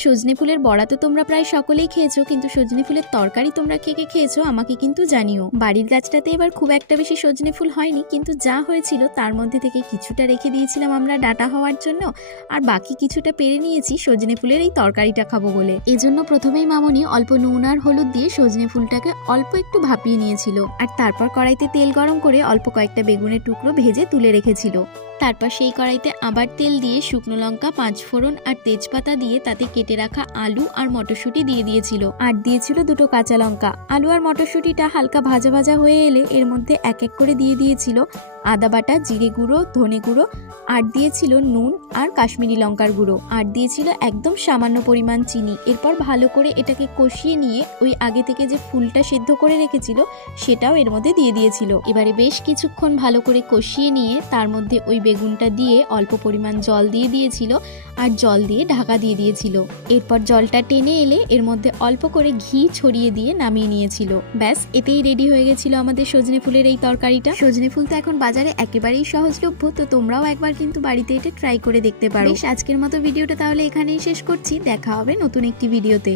সজনে ফুলের বড়া তো তোমরা প্রায় সকলেই খেয়েছো, কিন্তু সজনে ফুলের তরকারি তোমরা কে কে খেয়েছো আমাকে কিন্তু জানিও। বাড়ির গাছটাতে এবার খুব একটা বেশি সজনে ফুল হয়নি, কিন্তু যা হয়েছিল তার মধ্যে থেকে কিছুটা রেখে দিয়েছিলাম আমরা ডাঁটা হওয়ার জন্য, আর বাকি কিছুটা পেরে নিয়েছি সজনে ফুলের এই তরকারিটা খাবো বলে। এজন্য প্রথমেই মামনি অল্প নুন আর হলুদ দিয়ে সজনে ফুলটাকে অল্প একটু ভাপিয়ে নিয়েছিল, আর তারপর কড়াইতে তেল গরম করে অল্প কয়েকটা বেগুনের টুকরো ভেজে তুলে রেখেছিল। তারপর সেই কড়াইতে আবার তেল দিয়ে শুকনো লঙ্কা, পাঁচফোড়ন আর তেজপাতা দিয়ে তাতে কেটে রাখা আলু আর মটরশুঁটি দিয়ে দিয়েছিল, আর দিয়েছিল দুটো কাঁচা লঙ্কা। আলু আর মটরশুঁটিটা হালকা ভাজা ভাজা হয়ে এলে এর মধ্যে এক এক করে দিয়ে দিয়েছিল আদা বাটা, জিরে গুঁড়ো, ধনে গুঁড়ো, আর দিয়েছিল নুন আর কাশ্মীরি লঙ্কার গুঁড়ো, আর দিয়েছিল একদম সামান্য পরিমাণ চিনি। এরপর ভালো করে এটাকে কষিয়ে নিয়ে ওই আগে থেকে যে ফুলটা সেদ্ধ করে রেখেছিল সেটাও এর মধ্যে দিয়ে দিয়েছিল। এবারে বেশ কিছুক্ষণ ভালো করে কষিয়ে নিয়ে তার মধ্যে ওই বেগুনটা দিয়ে অল্প পরিমাণ জল দিয়ে দিয়েছিল, আর জল দিয়ে ঢাকা দিয়ে দিয়েছিল। এরপর জলটা টেনে এলে এর মধ্যে অল্প করে ঘি ছড়িয়ে দিয়ে নামিয়ে নিয়েছিল। ব্যাস, এতেই রেডি হয়ে গেছিল আমাদের সজনে ফুলের এই তরকারিটা। সজনে ফুল তো এখন বাজারে একেবারেই সহজলভ্য, তো তোমরাও একবার কিন্তু বাড়িতে এটা ট্রাই করে দেখতে পারো। আজকের মতো ভিডিওটা তাহলে এখানেই শেষ করছি, দেখা হবে নতুন একটি ভিডিওতে।